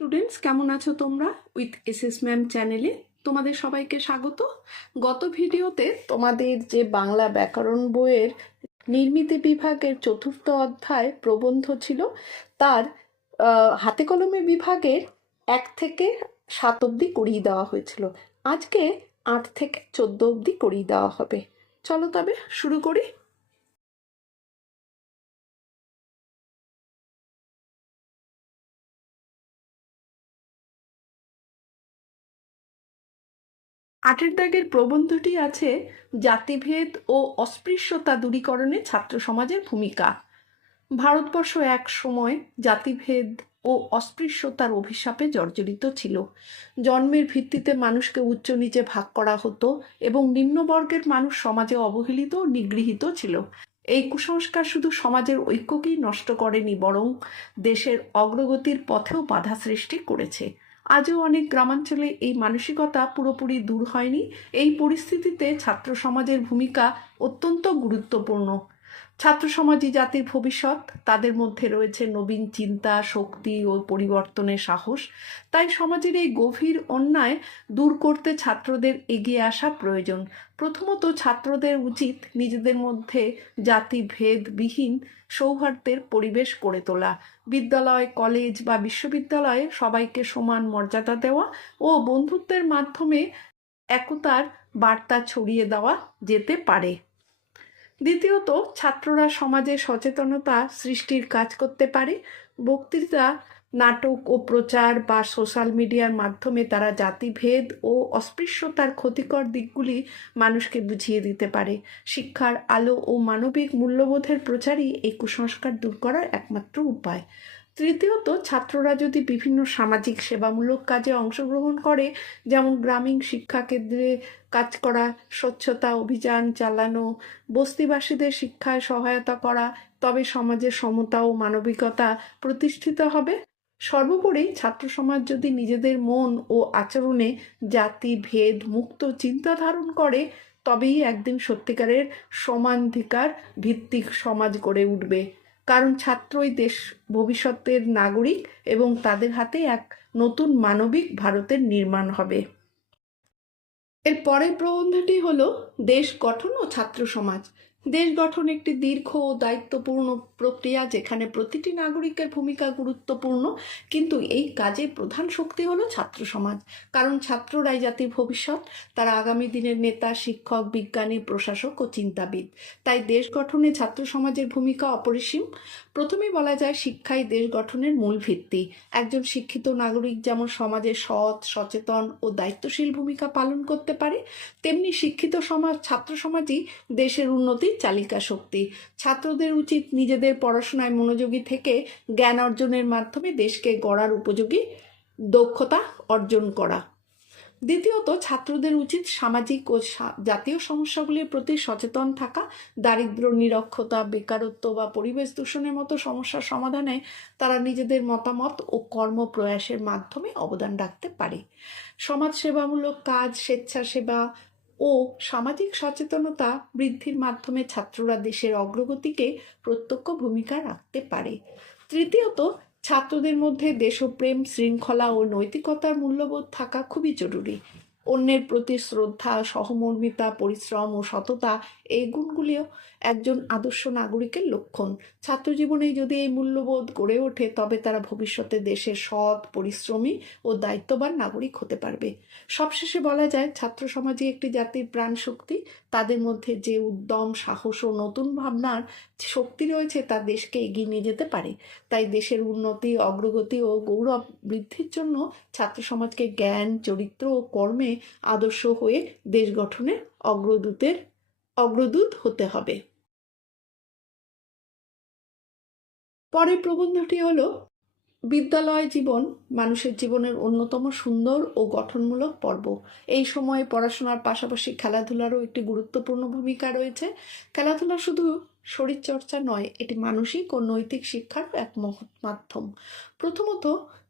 Students, কেমন আছো তোমরা? উইথ এস এস ম্যাম চ্যানেলে তোমাদের সবাইকে স্বাগত। গত ভিডিওতে তোমাদের যে বাংলা ব্যাকরণ বইয়ের নির্মিতি বিভাগের চতুর্থ অধ্যায় প্রবন্ধ ছিল, তার হাতে কলমে বিভাগের এক থেকে সাত অবধি করিয়ে দেওয়া হয়েছিল। আজকে আট থেকে চোদ্দ অবধি করিয়ে দেওয়া হবে। চলো তবে শুরু করি। আটের দাগের প্রবন্ধটি আছে জাতিভেদ ও অস্পৃশ্যতা দূরীকরণে ছাত্র সমাজের ভূমিকা। ভারতবর্ষ এক সময় জাতিভেদ ও অস্পৃশ্যতার অভিশাপে জর্জরিত ছিল। জন্মের ভিত্তিতে মানুষকে উচ্চ নিচে ভাগ করা হতো এবং নিম্নবর্গের মানুষ সমাজে অবহেলিত নিগৃহীত ছিল। এই কুসংস্কার শুধু সমাজের ঐক্যকেই নষ্ট করেনি, বরং দেশের অগ্রগতির পথেও বাধা সৃষ্টি করেছে। আজও অনেক গ্রামাঞ্চলে এই মানসিকতা পুরোপুরি দূর হয়নি। এই পরিস্থিতিতে ছাত্র সমাজের ভূমিকা অত্যন্ত গুরুত্বপূর্ণ। ছাত্র সমাজই জাতির ভবিষ্যৎ, তাদের মধ্যে রয়েছে নবীন চিন্তা, শক্তি ও পরিবর্তনের সাহস। তাই সমাজের এই গভীর অন্যায় দূর করতে ছাত্রদের এগিয়ে আসা প্রয়োজন। প্রথমত ছাত্রদের উচিত নিজেদের মধ্যে জাতি জাতিভেদবিহীন সৌহার্দ্যের পরিবেশ গড়ে তোলা। বিদ্যালয়, কলেজ বা বিশ্ববিদ্যালয়ে সবাইকে সমান মর্যাদা দেওয়া ও বন্ধুত্বের মাধ্যমে একতার বার্তা ছড়িয়ে দেওয়া যেতে পারে। দ্বিতীয়ত, ছাত্ররা সমাজে সচেতনতা সৃষ্টির কাজ করতে পারে। বক্তৃতা, নাটক ও প্রচার বা সোশ্যাল মিডিয়ার মাধ্যমে তারা জাতিভেদ ও অস্পৃশ্যতার ক্ষতিকর দিকগুলি মানুষকে বুঝিয়ে দিতে পারে। শিক্ষার আলো ও মানবিক মূল্যবোধের প্রচারই এই কুসংস্কার দূর করার একমাত্র উপায়। তৃতীয়ত, ছাত্ররা যদি বিভিন্ন সামাজিক সেবামূলক কাজে অংশগ্রহণ করে, যেমন গ্রামীণ শিক্ষা কেন্দ্রে কাজ করা, স্বচ্ছতা অভিযান চালানো, বস্তিবাসীদের শিক্ষায় সহায়তা করা, তবে সমাজে সমতা ও মানবিকতা প্রতিষ্ঠিত হবে। সর্বোপরি, ছাত্র সমাজ যদি নিজেদের মন ও আচরণে জাতি, ভেদ, মুক্ত চিন্তা ধারণ করে, তবেই একদিন সত্যিকারের সমানাধিকার ভিত্তিক সমাজ গড়ে উঠবে। কারণ ছাত্রই দেশ, ভবিষ্যতের নাগরিক এবং তাদের হাতে এক নতুন মানবিক ভারতের নির্মাণ হবে। এর পরের প্রবন্ধটি হলো, দেশ গঠন ও ছাত্র সমাজ। দেশ গঠন একটি দীর্ঘ ও দায়িত্বপূর্ণ প্রক্রিয়া যেখানে প্রতিটি নাগরিকের ভূমিকা গুরুত্বপূর্ণ, কিন্তু এই কাজে প্রধান শক্তি হলো ছাত্র সমাজ। কারণ ছাত্ররাই জাতির ভবিষ্যৎ, তারা আগামী দিনের নেতা, শিক্ষক, বিজ্ঞানী, প্রশাসক ও চিন্তাবিদ। তাই দেশ গঠনে ছাত্র সমাজের ভূমিকা অপরিসীম। প্রথমেই বলা যায় শিক্ষাই দেশ গঠনের মূল ভিত্তি। একজন শিক্ষিত নাগরিক যেমন সমাজে সৎ, সচেতন ও দায়িত্বশীল ভূমিকা পালন করতে পারে, তেমনি শিক্ষিত সমাজ, ছাত্র সমাজই দেশের উন্নতির চালিকা শক্তি। ছাত্রদের উচিত নিজেদের পড়াশোনায় মনোযোগী থেকে জ্ঞান অর্জনের মাধ্যমে দেশকে গড়ার উপযোগী দক্ষতা অর্জন করা। দ্বিতীয়ত, ছাত্রদের উচিত সামাজিক ও জাতীয় সমস্যাগুলির প্রতি সচেতন থাকা, দারিদ্র্য, নিরক্ষতা, বেকারত্ব বা পরিবেশ দূষণের মতো সমস্যার সমাধানে তারা নিজেদের মতামত ও কর্মপ্রয়াসের মাধ্যমে অবদান রাখতে পারে। সমাজসেবামূলক কাজ, স্বেচ্ছাসেবা ও সামাজিক সচেতনতা বৃদ্ধির মাধ্যমে ছাত্ররা দেশের অগ্রগতিকে প্রত্যক্ষ ভূমিকা রাখতে পারে। তৃতীয়ত ছাত্রদের মধ্যে দেশপ্রেম শৃঙ্খলা ও নৈতিকতার মূল্যবোধ থাকা খুবই জরুরি। অন্যের প্রতি শ্রদ্ধা, সহমর্মিতা, পরিশ্রম ও সততা, এই গুণগুলিও একজন আদর্শ নাগরিকের লক্ষণ। ছাত্র জীবনে যদি এই মূল্যবোধ গড়ে ওঠে, তবে তারা ভবিষ্যতে দেশের সৎ, পরিশ্রমী ও দায়িত্ববান নাগরিক হতে পারবে। সবশেষে বলা যায়, ছাত্র সমাজই একটি জাতির প্রাণ শক্তি তাদের মধ্যে যে উদ্যম, সাহস ও নতুন ভাবনার শক্তি রয়েছে, তা দেশকে এগিয়ে নিয়ে যেতে পারে। তাই দেশের উন্নতি, অগ্রগতি ও গৌরব বৃদ্ধির জন্য ছাত্র সমাজকে জ্ঞান, চরিত্র ও কর্মে আদর্শ হয়ে দেশ গঠনের অগ্রদূতের, অগ্রদূত হতে হবে। পরের প্রবন্ধটি হলো, বিদ্যালয় জীবন মানুষের জীবনের অন্যতম সুন্দর ও গঠনমূলক পর্ব। এই সময়ে পড়াশোনার পাশাপাশি খেলাধুলারও একটি গুরুত্বপূর্ণ ভূমিকা রয়েছে। খেলাধুলা শুধু শরীরচর্চা নয়, এটি মানসিক ও নৈতিক শিক্ষার এক মহৎ মাধ্যম। প্রথমত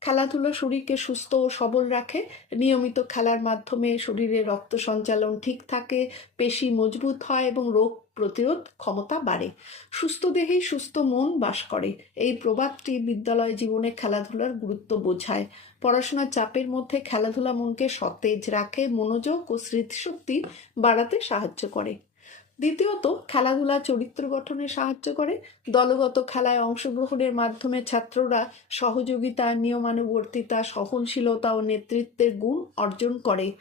খেলাধুলা শরীরকে সুস্থ ও সবল রাখে। নিয়মিত খেলার মাধ্যমে শরীরে রক্ত সঞ্চালন ঠিক থাকে, পেশি মজবুত হয় এবং রোগ প্রতিরোধ ক্ষমতা বাড়ে। সুস্থ দেহেই সুস্থ মন বাস করে। এই প্রবাদটি বিদ্যালয় জীবনে খেলাধুলার গুরুত্ব বোঝায়। পড়াশোনার চাপের মধ্যে খেলাধুলা মনকে সতেজ রাখে, মনোযোগ ও স্মৃতিশক্তি বাড়াতে সাহায্য করে। দ্বিতীয়ত খেলাধুলা চরিত্র গঠনে সাহায্য করে। দলগত খেলায় অংশগ্রহণের মাধ্যমে ছাত্ররা সহযোগিতা, নিয়মানুবর্তিতা, সহনশীলতা ও নেতৃত্বের গুণ অর্জন করে।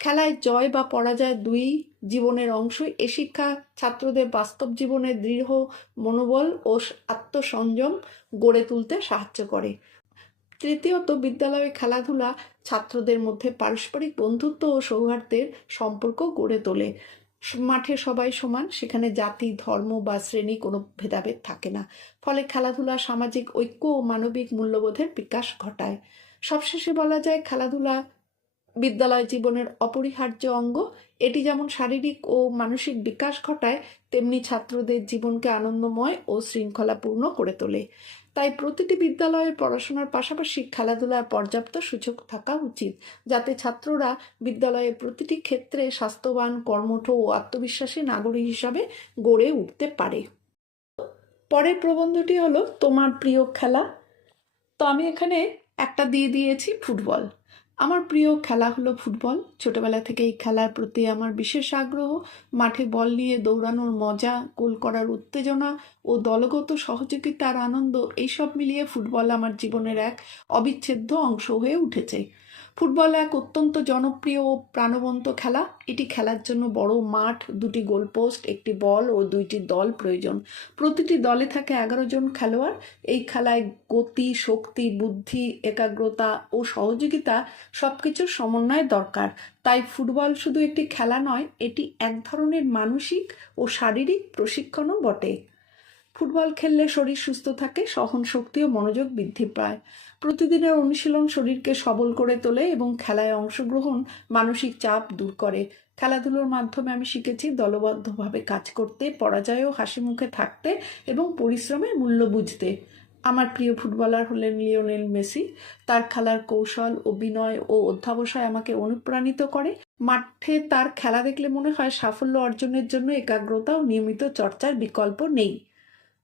খেলায় জয় বা পরাজয় দুই জীবনের অংশ। এ শিক্ষা ছাত্রদের বাস্তব জীবনে দৃঢ় মনোবল ও আত্মসংযম গড়ে তুলতে সাহায্য করে। তৃতীয়ত, বিদ্যালয়ে খেলাধুলা ছাত্রদের মধ্যে পারস্পরিক বন্ধুত্ব ও সৌহার্দ্যের সম্পর্ক গড়ে তোলে। মাঠে সবাই সমান, সেখানে জাতি, ধর্ম বা শ্রেণি কোনো ভেদাভেদ থাকে না। ফলে খেলাধুলা, সামাজিক ঐক্য ও মানবিক মূল্যবোধের বিকাশ ঘটায়। সবশেষে বলা যায় খেলাধুলা বিদ্যালয় জীবনের অপরিহার্য অঙ্গ। এটি যেমন শারীরিক ও মানসিক বিকাশ ঘটায়, তেমনি ছাত্রদের জীবনকে আনন্দময় ও শৃঙ্খলাপূর্ণ করে তোলে। তাই প্রতিটি বিদ্যালয়ের পড়াশোনার পাশাপাশি খেলাধুলার পর্যাপ্ত সুযোগ থাকা উচিত, যাতে ছাত্ররা বিদ্যালয়ের প্রতিটি ক্ষেত্রে স্বাস্থ্যবান, কর্মঠ ও আত্মবিশ্বাসী নাগরিক হিসাবে গড়ে উঠতে পারে। পরের প্রবন্ধটি হলো, তোমার প্রিয় খেলা? তো আমি এখানে একটা দিয়ে দিয়েছি ফুটবল। আমার প্রিয় খেলা হলো ফুটবল। ছোটবেলা থেকে এই খেলার প্রতি আমার বিশেষ আগ্রহ। মাঠে বল নিয়ে দৌড়ানোর মজা, গোল করার উত্তেজনা ও দলগত সহযোগিতার আনন্দ, এইসব মিলিয়ে ফুটবল আমার জীবনের এক অবিচ্ছেদ্য অংশ হয়ে উঠেছে। ফুটবল এক অত্যন্ত জনপ্রিয় ও প্রাণবন্ত খেলা। এটি খেলার জন্য বড় মাঠ, দুটি গোলপোস্ট একটি বল ও দুইটি দল প্রয়োজন। প্রতিটি দলে থাকে এগারো জন খেলোয়াড়। এই খেলায় গতি, শক্তি, বুদ্ধি, একাগ্রতা ও সহযোগিতা সব কিছুর সমন্বয় দরকার। তাই ফুটবল শুধু একটি খেলা নয়, এটি এক ধরনের মানসিক ও শারীরিক প্রশিক্ষণও বটে। ফুটবল খেললে শরীর সুস্থ থাকে সহন শক্তি ও মনোযোগ বৃদ্ধি পায়। প্রতিদিনের অনুশীলন শরীরকে সবল করে তোলে এবং খেলায় অংশগ্রহণ মানসিক চাপ দূর করে। খেলাধুলোর মাধ্যমে আমি শিখেছি দলবদ্ধভাবে কাজ করতে পরাজয়েও হাসি মুখে থাকতে এবং পরিশ্রমের মূল্য বুঝতে। আমার প্রিয় ফুটবলার হলেন লিওনেল মেসি। তার খেলার কৌশল, অভিনয় ও অধ্যাবসায় আমাকে অনুপ্রাণিত করে। মাঠে তার খেলা দেখলে মনে হয় সাফল্য অর্জনের জন্য একাগ্রতা ও নিয়মিত চর্চার বিকল্প নেই।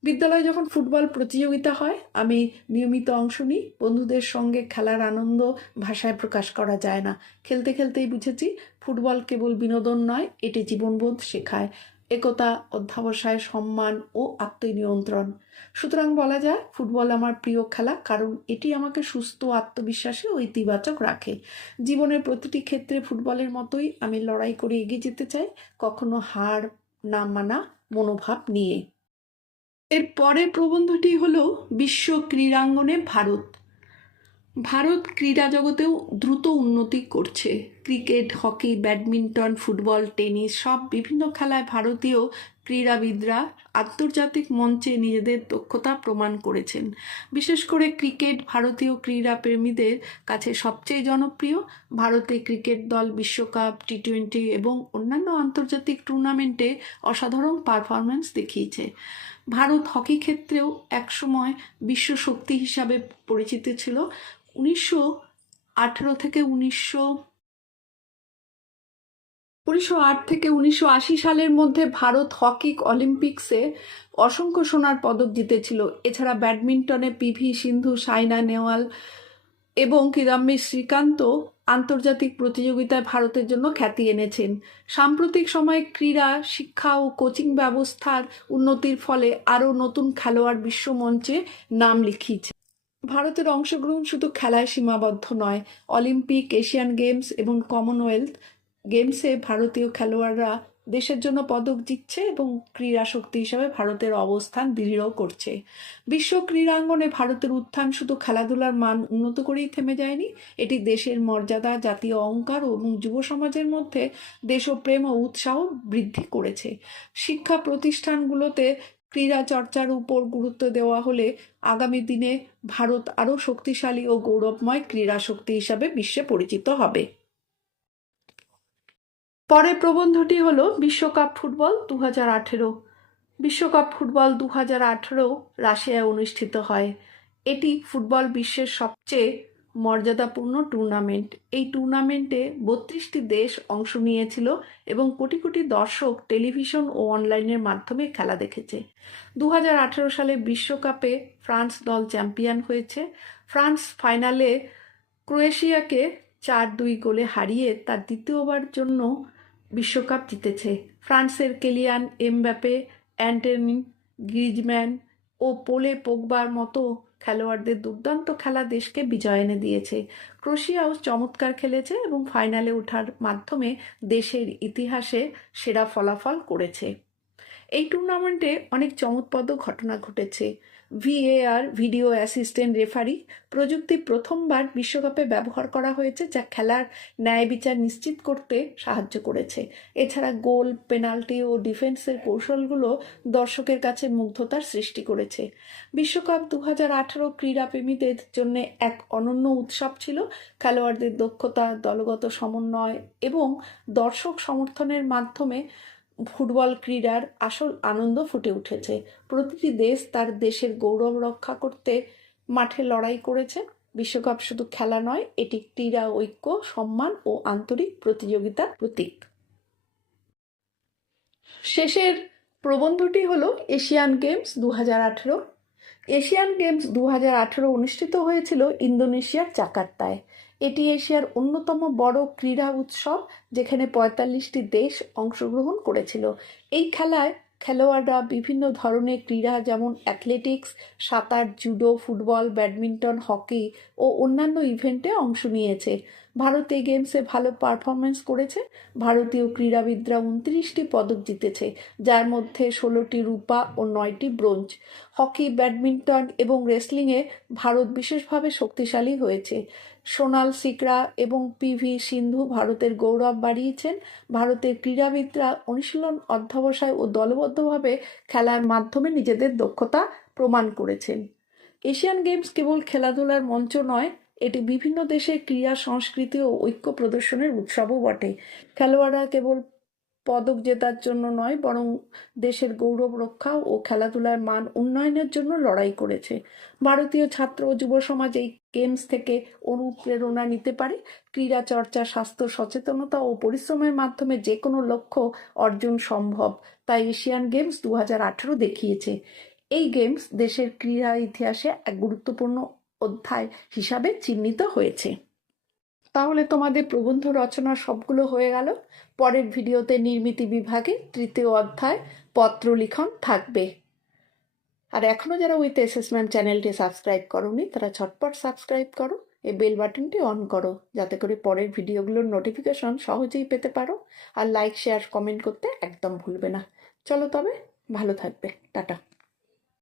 বিদ্যালয়ে যখন ফুটবল প্রতিযোগিতা হয়, আমি নিয়মিত অংশ নিই। বন্ধুদের সঙ্গে খেলার আনন্দ ভাষায় প্রকাশ করা যায় না। খেলতে খেলতেই বুঝেছি, ফুটবল কেবল বিনোদন নয়, এটি জীবনবোধ শেখায়। একতা, অধ্যাবসায়, সম্মান ও আত্মনিয়ন্ত্রণ। সুতরাং বলা যায়, ফুটবল আমার প্রিয় খেলা, কারণ এটি আমাকে সুস্থ, আত্মবিশ্বাসী ও ইতিবাচক রাখে। জীবনের প্রতিটি ক্ষেত্রে ফুটবলের মতোই আমি লড়াই করে এগিয়ে যেতে চাই। কখনো হার না মানা মনোভাব নিয়ে। এর পরের প্রবন্ধটি হলো বিশ্ব ক্রীড়াঙ্গনে ভারত। ভারত ক্রীড়া জগতেও দ্রুত উন্নতি করছে। Cricket, hockey, badminton, football, tennis, সব বিভিন্ন খেলায় ভারতীয় ক্রীড়াবিদরা আন্তর্জাতিক মঞ্চে নিজেদের দক্ষতা প্রমাণ করেছেন। বিশেষ করে ক্রিকেট ভারতীয় ক্রীড়া প্রেমীদের কাছে সবচেয়ে জনপ্রিয়। ভারতে ক্রিকেট দল, বিশ্বকাপ টি টোয়েন্টি এবং অন্যান্য আন্তর্জাতিক টুর্নামেন্টে অসাধারণ পারফরমেন্স দেখিয়েছে। ভারত হকি ক্ষেত্রেও একসময় বিশ্ব শক্তি হিসাবে পরিচিত ছিল। উনিশশো আঠেরো থেকে উনিশশো উনিশশো আট থেকে উনিশশো আশি সালের মধ্যে ভারত হকি অলিম্পিক্সে অসংখ্য সোনার পদক জিতেছিল। এছাড়া ব্যাডমিন্টনে পিভি সিন্ধু, সাইনা নেওয়াল এবং কিদাম্বী শ্রীকান্ত আন্তর্জাতিক প্রতিযোগিতায় ভারতের জন্য খ্যাতি এনেছেন। সাম্প্রতিক সময়ে ক্রীড়া, শিক্ষা ও কোচিং ব্যবস্থার উন্নতির ফলে আরও নতুন খেলোয়াড় বিশ্বমঞ্চে নাম লিখিয়েছে। ভারতের অংশগ্রহণ শুধু খেলায় সীমাবদ্ধ নয়, অলিম্পিক, এশিয়ান গেমস এবং কমনওয়েলথ গেমসে ভারতীয় খেলোয়াড়রা দেশের জন্য পদক জিতছে এবং ক্রীড়া শক্তি হিসাবে ভারতের অবস্থান দৃঢ় করছে। বিশ্ব ক্রীড়াঙ্গনে ভারতের উত্থান শুধু খেলাধুলার মান উন্নত করেই থেমে যায়নি, এটি দেশের মর্যাদা, জাতীয় অহংকার এবং যুব সমাজের মধ্যে দেশপ্রেম ও উৎসাহ বৃদ্ধি করেছে। শিক্ষা প্রতিষ্ঠানগুলোতে ক্রীড়া চর্চার উপর গুরুত্ব দেওয়া হলে আগামী দিনে ভারত আরও শক্তিশালী ও গৌরবময় ক্রীড়া শক্তি হিসাবে বিশ্বে পরিচিত হবে। পরের প্রবন্ধটি হল বিশ্বকাপ ফুটবল দু হাজার আঠেরো। বিশ্বকাপ ফুটবল দু হাজার আঠেরো রাশিয়ায় অনুষ্ঠিত হয়। এটি ফুটবল বিশ্বের সবচেয়ে মর্যাদাপূর্ণ টুর্নামেন্ট। এই টুর্নামেন্টে বত্রিশটি দেশ অংশ নিয়েছিল এবং কোটি কোটি দর্শক টেলিভিশন ও অনলাইনের মাধ্যমে খেলা দেখেছে। দু হাজার আঠেরো সালে বিশ্বকাপে ফ্রান্স দল চ্যাম্পিয়ন হয়েছে। ফ্রান্স ফাইনালে ক্রোয়েশিয়াকে চার দুই গোলে হারিয়ে তার দ্বিতীয়বার জন্য বিশ্বকাপ জিতেছে। ফ্রান্সের কেলিয়ান এমব্যাপে অ্যান্টনি গ্রিজম্যান ও পোলে পোগবার মতো খেলোয়াড়দের দুর্দান্ত খেলা দেশকে বিজয় এনে দিয়েছে। ক্রোশিয়াও চমৎকার খেলেছে এবং ফাইনালে ওঠার মাধ্যমে দেশের ইতিহাসে সেরা ফলাফল করেছে। এই টুর্নামেন্টে অনেক চমৎপদ ঘটনা ঘটেছে। ভিএআর ভিডিও অ্যাসিস্ট্যান্ট রেফারি প্রযুক্তি প্রথমবার বিশ্বকাপে ব্যবহার করা হয়েছে, যা খেলার ন্যায় বিচার নিশ্চিত করতে সাহায্য করেছে। এছাড়া গোল, পেনাল্টি ও ডিফেন্সের কৌশলগুলো দর্শকের কাছে মুগ্ধতার সৃষ্টি করেছে। বিশ্বকাপ দু হাজার আঠারো ক্রীড়াপ্রেমীদের জন্য এক অনন্য উৎসব ছিল খেলোয়াড়দের দক্ষতা, দলগত সমন্বয় এবং দর্শক সমর্থনের মাধ্যমে ফুটবল ক্রীড়ার আসল আনন্দ ফুটে উঠেছে। প্রতিটি দেশ তার দেশের গৌরব রক্ষা করতে মাঠে লড়াই করেছে। বিশ্বকাপ শুধু খেলা নয়, এটি ক্রীড়া, ঐক্য, সম্মান ও আন্তরিক প্রতিযোগিতার প্রতীক। শেষের প্রবন্ধটি হল এশিয়ান গেমস দু হাজার আঠেরো। এশিয়ান গেমস দু হাজার আঠেরো অনুষ্ঠিত হয়েছিল ইন্দোনেশিয়ার জাকার্তায়। এটি এশিয়ার অন্যতম বড় ক্রীড়া উৎসব, যেখানে পঁয়তাল্লিশটি দেশ অংশগ্রহণ করেছিল। এই খেলায় খেলোয়াড়রা বিভিন্ন ধরনের ক্রীড়া, যেমন অ্যাথলেটিক্স সাঁতার জুডো ফুটবল ব্যাডমিন্টন হকি ও অন্যান্য ইভেন্টে অংশ নিয়েছে। ভারত এই গেমসে ভালো পারফরমেন্স করেছে। ভারতীয় ক্রীড়াবিদরা উনত্রিশটি পদক জিতেছে, যার মধ্যে ষোলোটি রূপা ও নয়টি ব্রোঞ্জ। হকি ব্যাডমিন্টন এবং রেসলিংয়ে ভারত বিশেষভাবে শক্তিশালী হয়েছে। সোনাল সিকরা এবং পিভি সিন্ধু ভারতের গৌরব বাড়িয়েছেন। ভারতের ক্রীড়াবিদরা অনুশীলন অধ্যবসায় ও দলবদ্ধভাবে খেলার মাধ্যমে নিজেদের দক্ষতা প্রমাণ করেছেন। এশিয়ান গেমস কেবল খেলাধুলার মঞ্চ নয়, এটি বিভিন্ন দেশের ক্রীড়া, সংস্কৃতি ও ঐক্য প্রদর্শনের উৎসবও বটে। খেলোয়াড়রা কেবল পদক জেতার জন্য নয়, বরং দেশের গৌরব রক্ষা ও খেলাধুলার মান উন্নয়নের জন্য লড়াই করেছে। ভারতীয় ছাত্র ও যুব সমাজ এই গেমস থেকে অনুপ্রেরণা নিতে পারে। ক্রীড়া, চর্চা, স্বাস্থ্য, সচেতনতা ও পরিশ্রমের মাধ্যমে যে কোনো লক্ষ্য অর্জন সম্ভব। তাই এশিয়ান গেমস দু হাজার আঠেরো দেখিয়েছে। এই গেমস দেশের ক্রীড়া ইতিহাসে এক গুরুত্বপূর্ণ অধ্যায় হিসাবে চিহ্নিত হয়েছে। তাহলে তোমাদের প্রবন্ধ রচনা সবগুলো হয়ে গেল। পরের ভিডিওতে নির্মিতি বিভাগে তৃতীয় অধ্যায় পত্র লিখন থাকবে। আর এখনও যারা উইথ অ্যাসেসমেন্ট চ্যানেলটি সাবস্ক্রাইব করোনি, তারা ছটপট সাবস্ক্রাইব করো। এই বেল বাটনটি অন করো, যাতে করে পরের ভিডিওগুলোর নোটিফিকেশন সহজেই পেতে পারো। আর লাইক শেয়ার কমেন্ট করতে একদম ভুলবে না। চলো তবে, ভালো থাকবে। টাটা।